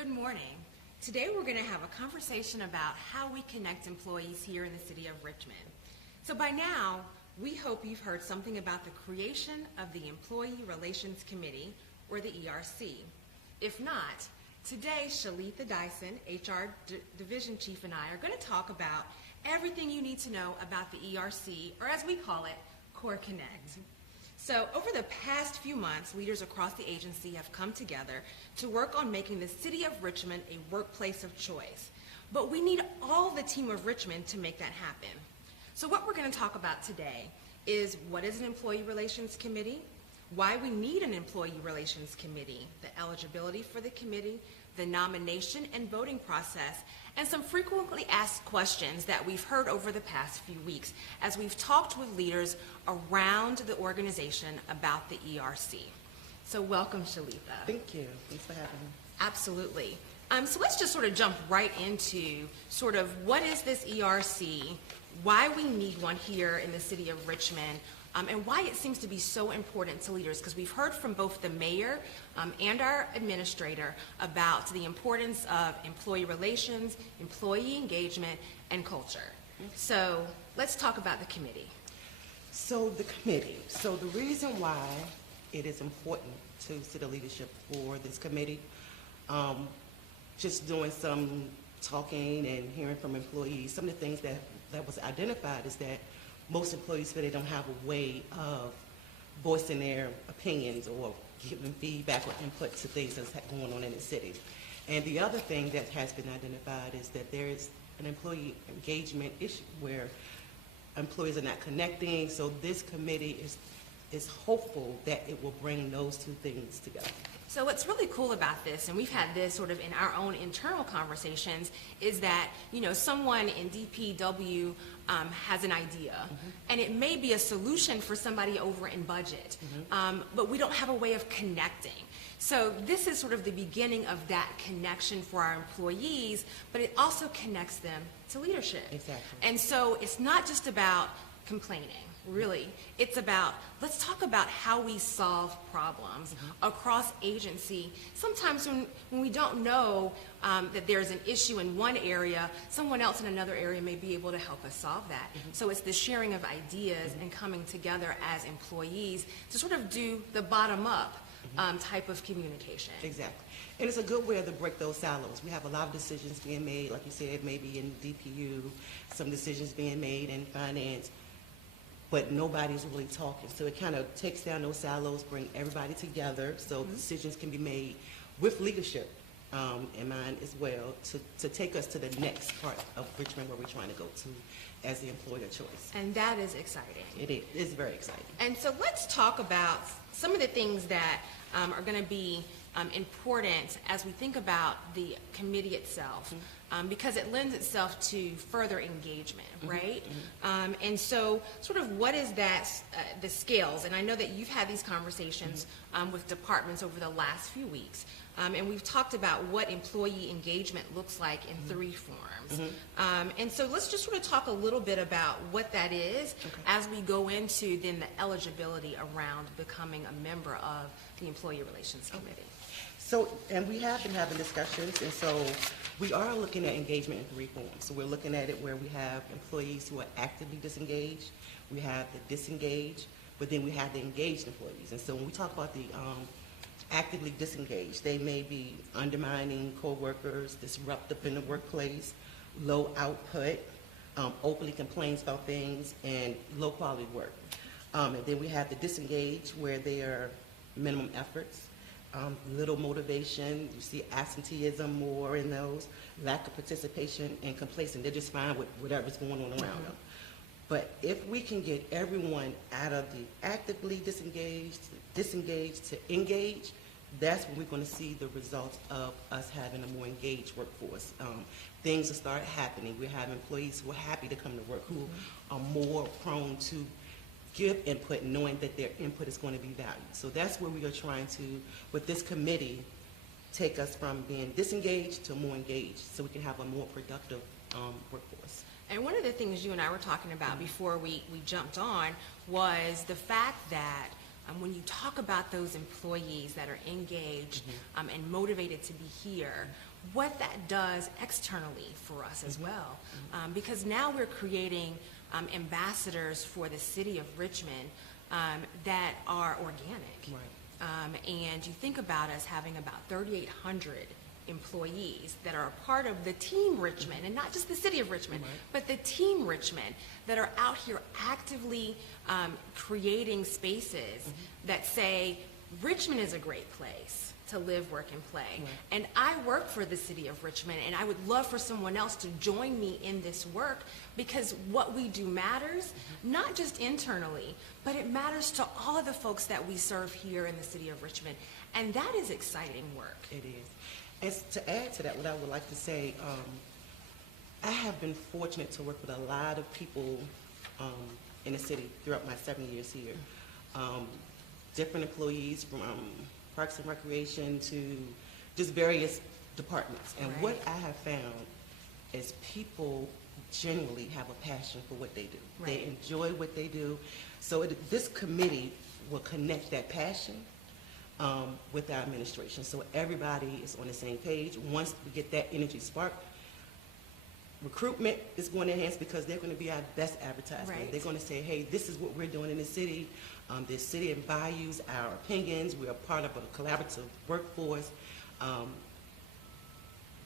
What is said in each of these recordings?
Good morning. Today we're going to have a conversation about how we connect employees here in the city of Richmond. So by now, we hope you've heard something about the creation of the Employee Relations Committee, or the ERC. If not, today Shalitha Dyson, HR Division Chief, and I are going to talk about everything you need to know about the ERC, or as we call it, COR Connect. So over the past few months, leaders across the agency have come together to work on making the city of Richmond a workplace of choice. But we need all the team of Richmond to make that happen. So what we're going to talk about today is what is an Employee Relations Committee, why we need an Employee Relations Committee, the eligibility for the committee, the nomination and voting process, and some frequently asked questions that we've heard over the past few weeks as we've talked with leaders around the organization about the ERC. So welcome, Shalitha. Thank you. Thanks for having me. Absolutely. So let's just sort of jump right into sort of what is this ERC, why we need one here in the city of Richmond, and why it seems to be so important to leaders, because we've heard from both the mayor and our administrator about the importance of employee relations, employee engagement, and culture. So let's talk about the committee. So the committee. So the reason why it is important to city leadership for this committee, just doing some talking and hearing from employees, some of the things that was identified is that most employees feel they don't have a way of voicing their opinions or giving feedback or input to things that's going on in the city. And the other thing that has been identified is that there is an employee engagement issue where employees are not connecting. So this committee is hopeful that it will bring those two things together. So what's really cool about this, and we've had this sort of in our own internal conversations, is that, you know, someone in DPW has an idea, and it may be a solution for somebody over in budget, but we don't have a way of connecting. So this is sort of the beginning of that connection for our employees, but it also connects them to leadership. Exactly. And so it's not just about complaining. Really, it's about, let's talk about how we solve problems across agency. Sometimes when we don't know that there's an issue in one area, someone else in another area may be able to help us solve that. So it's the sharing of ideas and coming together as employees to sort of do the bottom-up type of communication. Exactly. And it's a good way to break those silos. We have a lot of decisions being made, like you said, maybe in DPU, some decisions being made in finance, but nobody's really talking. So it kind of takes down those silos, bring everybody together so decisions can be made with leadership in mind as well to take us to the next part of Richmond where we're trying to go to as the employer choice. And that is exciting. It is. It's very exciting. And so let's talk about some of the things that are going to be important as we think about the committee itself, because it lends itself to further engagement, right? And so sort of what is that, the scales, and I know that you've had these conversations with departments over the last few weeks, and we've talked about what employee engagement looks like in three forms. And so let's just sort of talk a little bit about what that is as we go into then the eligibility around becoming a member of the Employee Relations Committee. So, and we have been having discussions, and so we are looking at engagement in three forms. So we're looking at it where we have employees who are actively disengaged, we have the disengaged, but then we have the engaged employees. And so when we talk about the actively disengaged, they may be undermining coworkers, disruptive in the workplace, low output, openly complains about things, and low quality work. And then we have the disengaged where they are minimum efforts, little motivation. You see absenteeism more in those, lack of participation, and complacent. They're just fine with whatever's going on around them. But if we can get everyone out of the actively disengaged to engage, that's when we're going to see the results of us having a more engaged workforce. Things will start happening. We have employees who are happy to come to work, who are more prone to give input, knowing that their input is going to be valued. So that's where we are trying to, with this committee, take us from being disengaged to more engaged so we can have a more productive workforce. And one of the things you and I were talking about before we jumped on was the fact that when you talk about those employees that are engaged and motivated to be here, what that does externally for us as well. Because now we're creating ambassadors for the city of Richmond that are organic. Right. And you think about us having about 3,800 employees that are a part of the Team Richmond, and not just the city of Richmond, Right. but the Team Richmond that are out here actively creating spaces that say, Richmond is a great place to live, work, and play. Right. And I work for the city of Richmond, and I would love for someone else to join me in this work, because what we do matters, not just internally, but it matters to all of the folks that we serve here in the city of Richmond. And that is exciting work. It is. And to add to that, what I would like to say, I have been fortunate to work with a lot of people in the city throughout my 7 years here. Different employees from Parks and Recreation to just various departments. And Right. what I have found is people generally have a passion for what they do. They Right. enjoy what they do. So this committee will connect that passion with our administration. So everybody is on the same page. Once we get that energy spark, recruitment is going to enhance, because they're going to be our best advertisement. Right. They're going to say, hey, this is what we're doing in the city. This city values our opinions. We're a part of a collaborative workforce.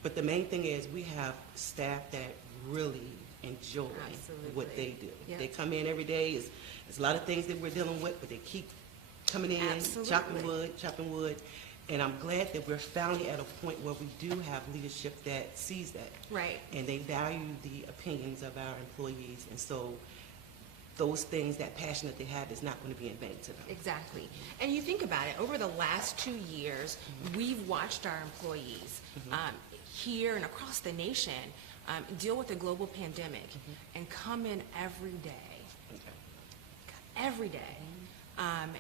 But the main thing is we have staff that really enjoy what Absolutely. they do. Yeah. They come in every day. It's a lot of things that we're dealing with, but they keep coming in, Absolutely. chopping wood. And I'm glad that we're finally at a point where we do have leadership that sees that. Right. And they value the opinions of our employees. And so those things, that passion that they have, is not going to be in vain to them. Exactly. And you think about it, over the last 2 years, we've watched our employees here and across the nation deal with the global pandemic and come in every day. Okay. Every day.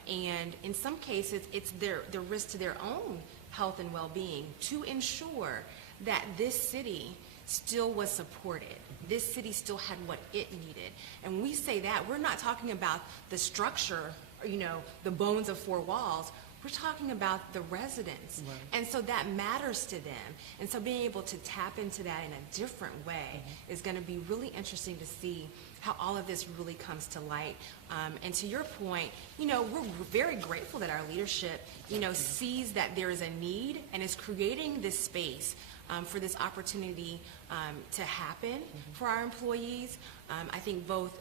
And in some cases, it's their risk to their own health and well-being to ensure that this city still was supported. This city still had what it needed. And when we say that, we're not talking about the structure, the bones of four walls. We're talking about the residents. Right. And so that matters to them. And so being able to tap into that in a different way is going to be really interesting to see how all of this really comes to light. And to your point, we're very grateful that our leadership, sees that there is a need and is creating this space for this opportunity to happen for our employees. I think both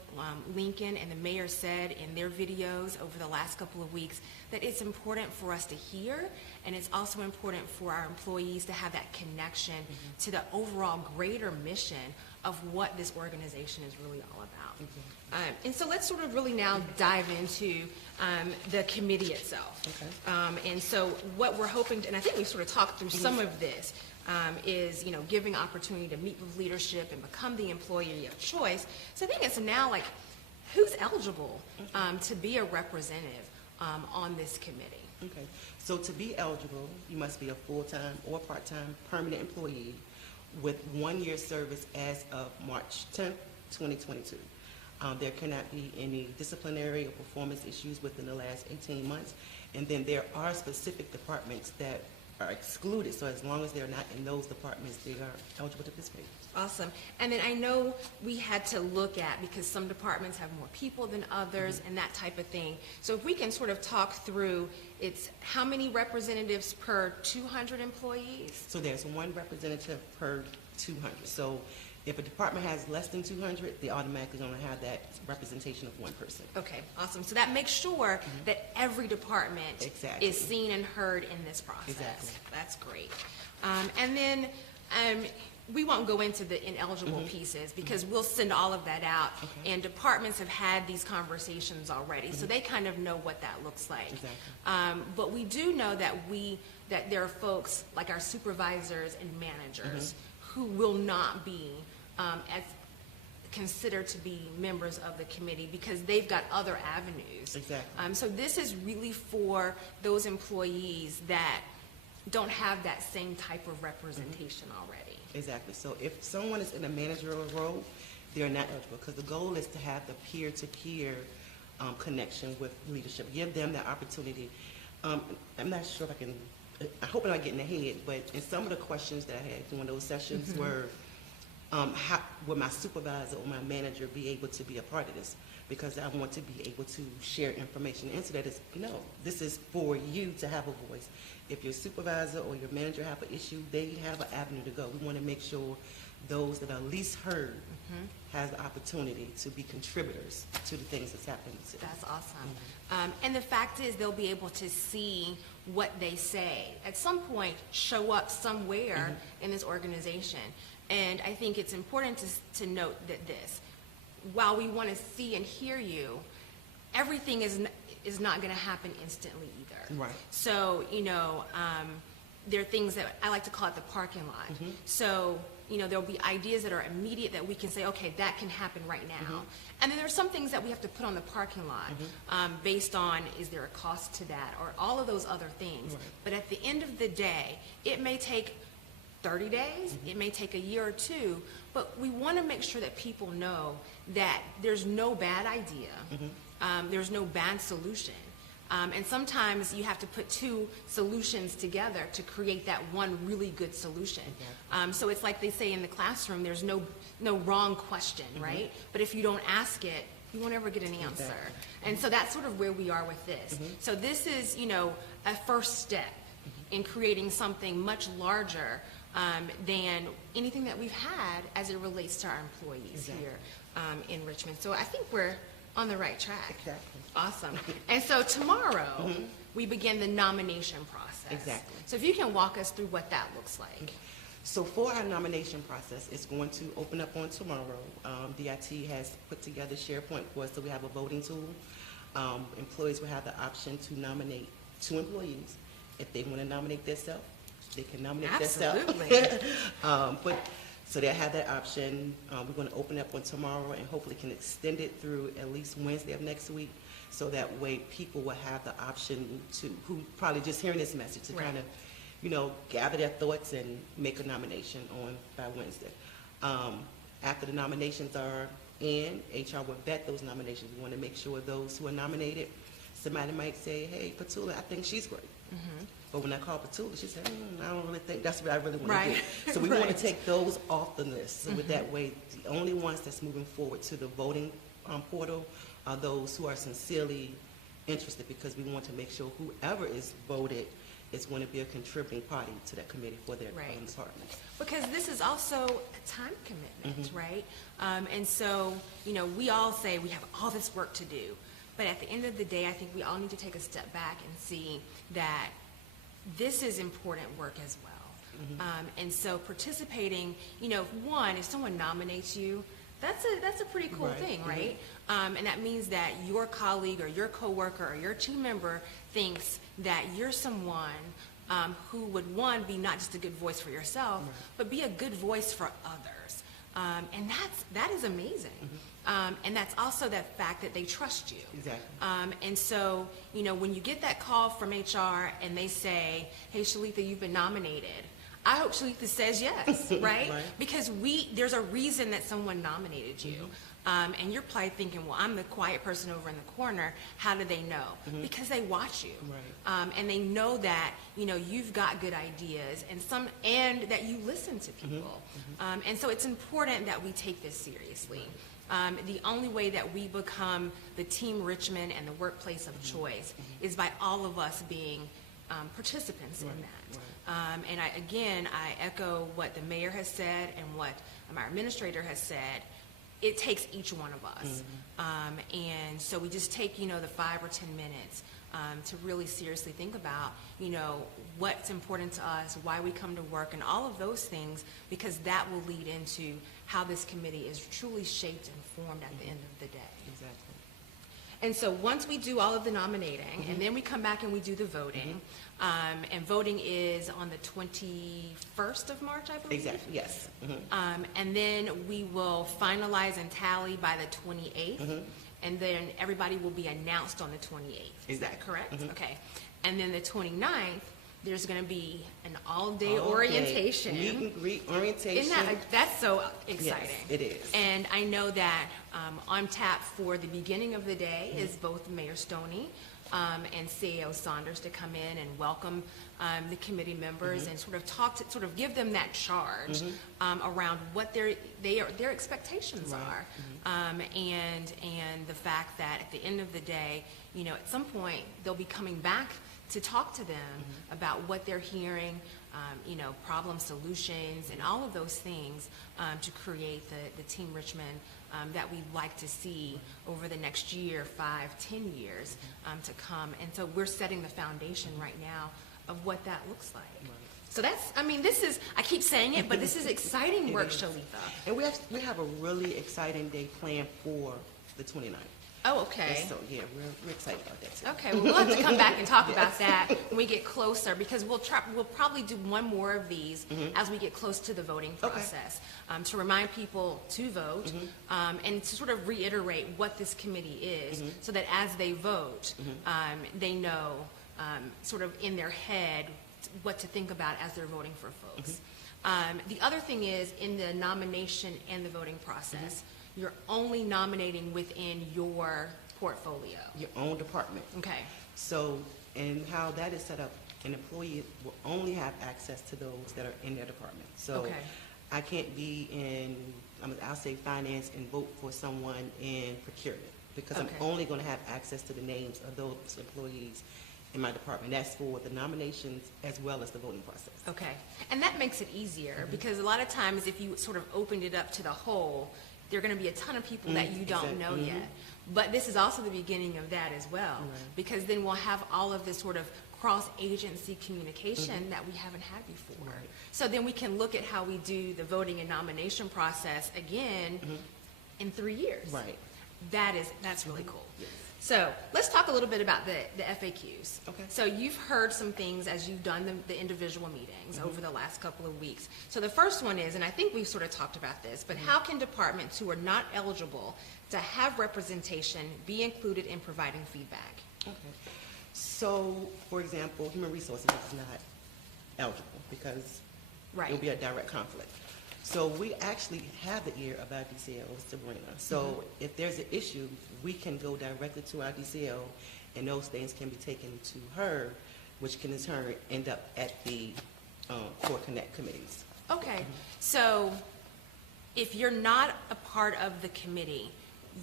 Lincoln and the mayor said in their videos over the last couple of weeks that it's important for us to hear, and it's also important for our employees to have that connection to the overall greater mission of what this organization is really all about. And so let's sort of really now dive into the committee itself. Okay. And so what we're hoping to, and I think we've sort of talked through some of this, is giving opportunity to meet with leadership and become the employee of choice. So I think it's now like, who's eligible to be a representative on this committee? Okay. So to be eligible, you must be a full-time or part-time permanent employee with 1 year service as of March 10th, 2022. There cannot be any disciplinary or performance issues within the last 18 months. And then there are specific departments that are excluded. So as long as they're not in those departments, they are eligible to participate. Awesome. And then I know we had to look at, because some departments have more people than others and that type of thing. So if we can sort of talk through, it's how many representatives per 200 employees? So there's one representative per 200. So if a department has less than 200, they automatically going to have that representation of one person. Okay, awesome. So that makes sure that every department Exactly. is seen and heard in this process. Exactly. That's great. And then we won't go into the ineligible pieces because we'll send all of that out. Okay. And departments have had these conversations already, so they kind of know what that looks like. Exactly. But we do know that there are folks like our supervisors and managers who will not be as considered to be members of the committee because they've got other avenues. Exactly. So this is really for those employees that don't have that same type of representation already. Exactly. So if someone is in a managerial role, they're not eligible because the goal is to have the peer-to-peer connection with leadership. Give them the opportunity. I'm not sure if I can I hope I'm not getting ahead, but in some of the questions that I had during those sessions were, how will my supervisor or my manager be able to be a part of this? Because I want to be able to share information. The answer to that is no. This is for you to have a voice. If your supervisor or your manager have an issue, they have an avenue to go. We want to make sure those that are least heard has the opportunity to be contributors to the things that's happening in the city. That's awesome. And the fact is, they'll be able to see what they say at some point show up somewhere in this organization. And I think it's important to note that while we want to see and hear you, everything is not going to happen instantly either. Right. So, there are things that I like to call it the parking lot. So, there'll be ideas that are immediate that we can say, okay, that can happen right now. And then there's some things that we have to put on the parking lot based on, is there a cost to that, or all of those other things. Right. But at the end of the day, it may take 30 days, it may take a year or two, but we want to make sure that people know that there's no bad idea, there's no bad solution. And sometimes you have to put two solutions together to create that one really good solution. So it's like they say in the classroom, there's no wrong question, right? But if you don't ask it, you won't ever get an answer. Exactly. And so that's sort of where we are with this. So this is, a first step in creating something much larger than anything that we've had as it relates to our employees here in Richmond. So I think we're on the right track. Exactly. Awesome. And so tomorrow, we begin the nomination process. Exactly. So if you can walk us through what that looks like. So for our nomination process, it's going to open up on tomorrow. DIT has put together SharePoint for us, so we have a voting tool. Employees will have the option to nominate 2 employees. If they want to nominate themselves, they can nominate themselves. Absolutely. So they'll have that option. We're going to open up on tomorrow and hopefully can extend it through at least Wednesday of next week. So that way people will have the option to, who probably just hearing this message, to kind of, gather their thoughts and make a nomination by Wednesday. After the nominations are in, HR will vet those nominations. We want to make sure those who are nominated, somebody might say, hey, Petula, I think she's great. But when I call Petula, she said, I don't really think that's what I really want to do. So we want to take those off the list. So with that way, the only ones that's moving forward to the voting portal are those who are sincerely interested, because we want to make sure whoever is voted is going to be a contributing party to that committee for their departments. Because this is also a time commitment, right? And so, we all say we have all this work to do. But at the end of the day, I think we all need to take a step back and see that this is important work as well. And so participating, if someone nominates you, that's a pretty cool thing, right? And that means that your colleague or your coworker or your team member thinks that you're someone who would, one, be not just a good voice for yourself, but be a good voice for others. And that is amazing. And that's also that fact that they trust you. Exactly. And so, when you get that call from HR and they say, hey, Shalitha, you've been nominated, I hope Shalitha says yes, right? Because there's a reason that someone nominated you. And you're probably thinking, well, I'm the quiet person over in the corner. How do they know? Because they watch you. And they know that, you've got good ideas and that you listen to people. And so it's important that we take this seriously. The only way that we become the Team Richmond and the workplace of choice is by all of us being participants in that. And I echo what the mayor has said and what our administrator has said. It takes each one of us. And so we just take, the 5 or 10 minutes to really seriously think about, what's important to us, why we come to work, and all of those things, because that will lead into how this committee is truly shaped and formed at the end of the day. Exactly. And so once we do all of the nominating, and then we come back and we do the voting, and voting is on the 21st of March, I believe? Exactly, yes. And then we will finalize and tally by the 28th, and then everybody will be announced on the 28th. Is that correct? Okay. And then the 29th, there's going to be an all-day orientation. Meet and greet orientation. That's so exciting. Yes, it is. And I know that on tap for the beginning of the day is both Mayor Stoney and CEO Saunders to come in and welcome the committee members and sort of give them that charge around what their expectations are, and the fact that at the end of the day, at some point they'll be coming back to talk to them about what they're hearing, problem solutions, and all of those things to create the Team Richmond that we'd like to see over the next year, 5, 10 years to come. And so we're setting the foundation right now of what that looks like. So I keep saying it, but this is exciting work, Shalitha. And we have a really exciting day planned for the 29th. Oh, okay. And so, yeah, we're excited about that too. Okay, well, we'll have to come back and talk about that when we get closer, because we'll probably do one more of these as we get close to the voting process, to remind people to vote, and to sort of reiterate what this committee is, so that as they vote, they know sort of in their head what to think about as they're voting for folks. The other thing is, in the nomination and the voting process, you're only nominating within your portfolio. Your own department. Okay. So, and how that is set up, an employee will only have access to those that are in their department. So I can't be in, I'll say finance and vote for someone in procurement, because I'm only going to have access to the names of those employees in my department. That's for the nominations as well as the voting process. Okay. And that makes it easier, because a lot of times if you sort of opened it up to the whole, there are going to be a ton of people that you don't know yet. But this is also the beginning of that as well, because then we'll have all of this sort of cross-agency communication that we haven't had before. So then we can look at how we do the voting and nomination process again in 3 years. Right. That's really cool. Yes. So let's talk a little bit about the FAQs. Okay. So you've heard some things as you've done the individual meetings over the last couple of weeks. So the first one is, and I think we've sort of talked about this, but how can departments who are not eligible to have representation be included in providing feedback? Okay. So, for example, human resources is not eligible because it'll be a direct conflict. So we actually have the ear of our DCO, Sabrina. So if there's an issue, we can go directly to our DCO, and those things can be taken to her, which can in turn end up at the COR Connect committees. Okay. So if you're not a part of the committee,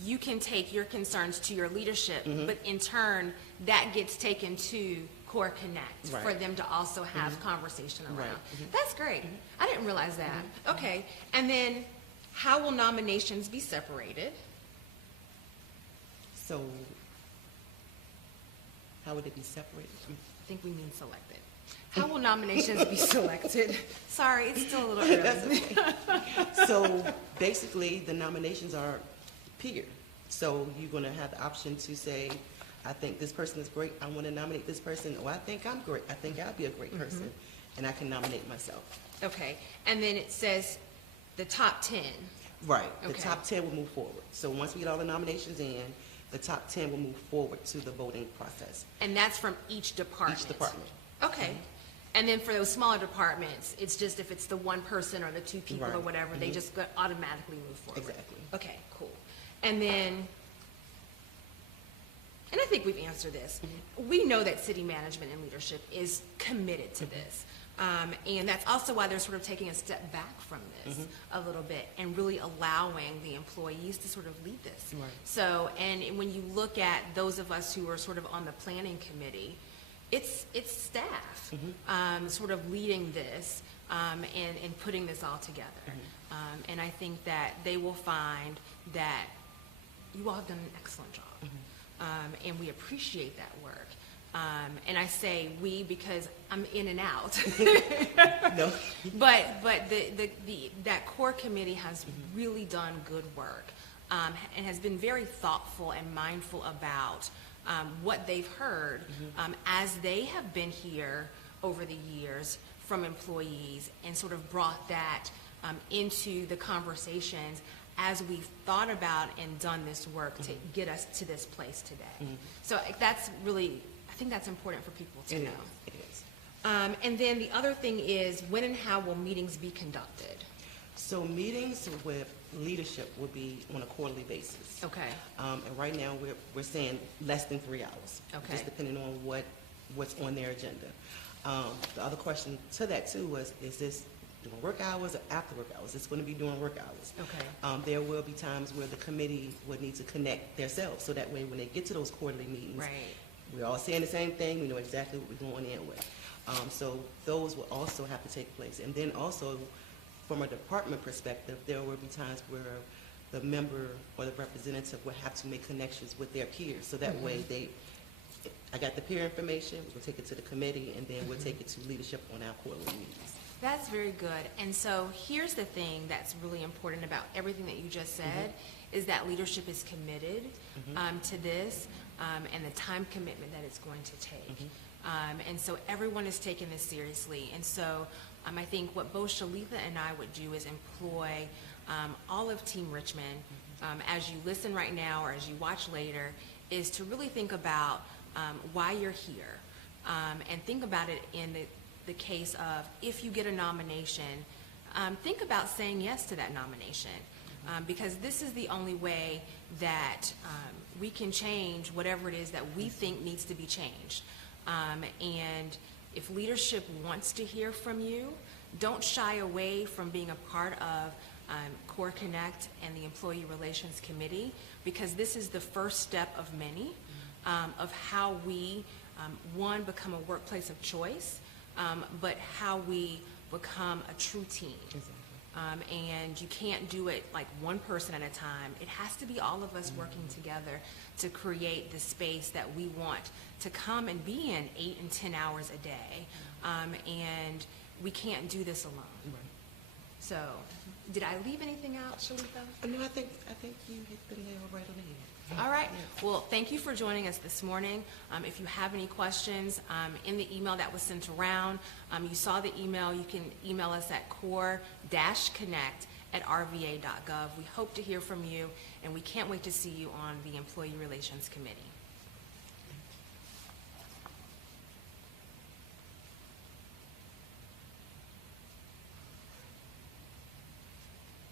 you can take your concerns to your leadership, but in turn, that gets taken to COR Connect for them to also have conversation around. That's great. I didn't realize that. Okay. And then how will nominations be separated? So how would it be separated? I think we mean selected. How will nominations be selected? Sorry, it's still a little early. So basically, the nominations are peer. So you're going to have the option to say, I think this person is great, I want to nominate this person, or I think I'm great, I think I'll be a great person, and I can nominate myself. Okay. And then it says the top 10. Right. The top 10 will move forward. So once we get all the nominations in, the top 10 will move forward to the voting process. And that's from each department? Each department. Okay. And then for those smaller departments, it's just if it's the one person or the two people or whatever, they just automatically move forward. Exactly. Okay, cool. And then, and I think we've answered this. We know that city management and leadership is committed to this. And that's also why they're sort of taking a step back from this a little bit and really allowing the employees to sort of lead this. Right. So, and when you look at those of us who are sort of on the planning committee, it's staff sort of leading this and putting this all together. And I think that they will find that you all have done an excellent job. And we appreciate that work. And I say we because I'm in and out. No. But that core committee has really done good work and has been very thoughtful and mindful about what they've heard as they have been here over the years from employees and sort of brought that into the conversations as we've thought about and done this work to get us to this place today. So that's really, I think that's important for people to know. It is. And then the other thing is, when and how will meetings be conducted? So meetings with leadership will be on a quarterly basis. Okay. And right now we're saying less than 3 hours. Okay. Just depending on what's on their agenda. The other question to that too was, is this during work hours or after work hours? It's going to be during work hours. Okay. There will be times where the committee would need to connect themselves, so that way when they get to those quarterly meetings, Right. we're all saying the same thing, we know exactly what we're going in with. So those will also have to take place. And then also, from a department perspective, there will be times where the member or the representative will have to make connections with their peers, so that way I got the peer information, we'll take it to the committee, and then we'll take it to leadership on our quarterly meetings. That's very good. And so here's the thing that's really important about everything that you just said, is that leadership is committed to this and the time commitment that it's going to take. And so everyone is taking this seriously. And so I think what both Shalitha and I would do is employ all of Team Richmond, as you listen right now or as you watch later, is to really think about why you're here. And think about it in the case of, if you get a nomination, think about saying yes to that nomination. Because this is the only way that we can change whatever it is that we think needs to be changed. And if leadership wants to hear from you, don't shy away from being a part of COR Connect and the Employee Relations Committee, because this is the first step of many of how we, one, become a workplace of choice, but how we become a true team. And you can't do it like one person at a time. It has to be all of us working together to create the space that we want to come and be in 8 and 10 hours a day. And we can't do this alone. So, did I leave anything out, Shalitha? No, I think you hit the nail right on the head. All right. Well, thank you for joining us this morning. If you have any questions, in the email that was sent around, you saw the email. You can email us at core-connect@rva.gov. We hope to hear from you, and we can't wait to see you on the Employee Relations Committee.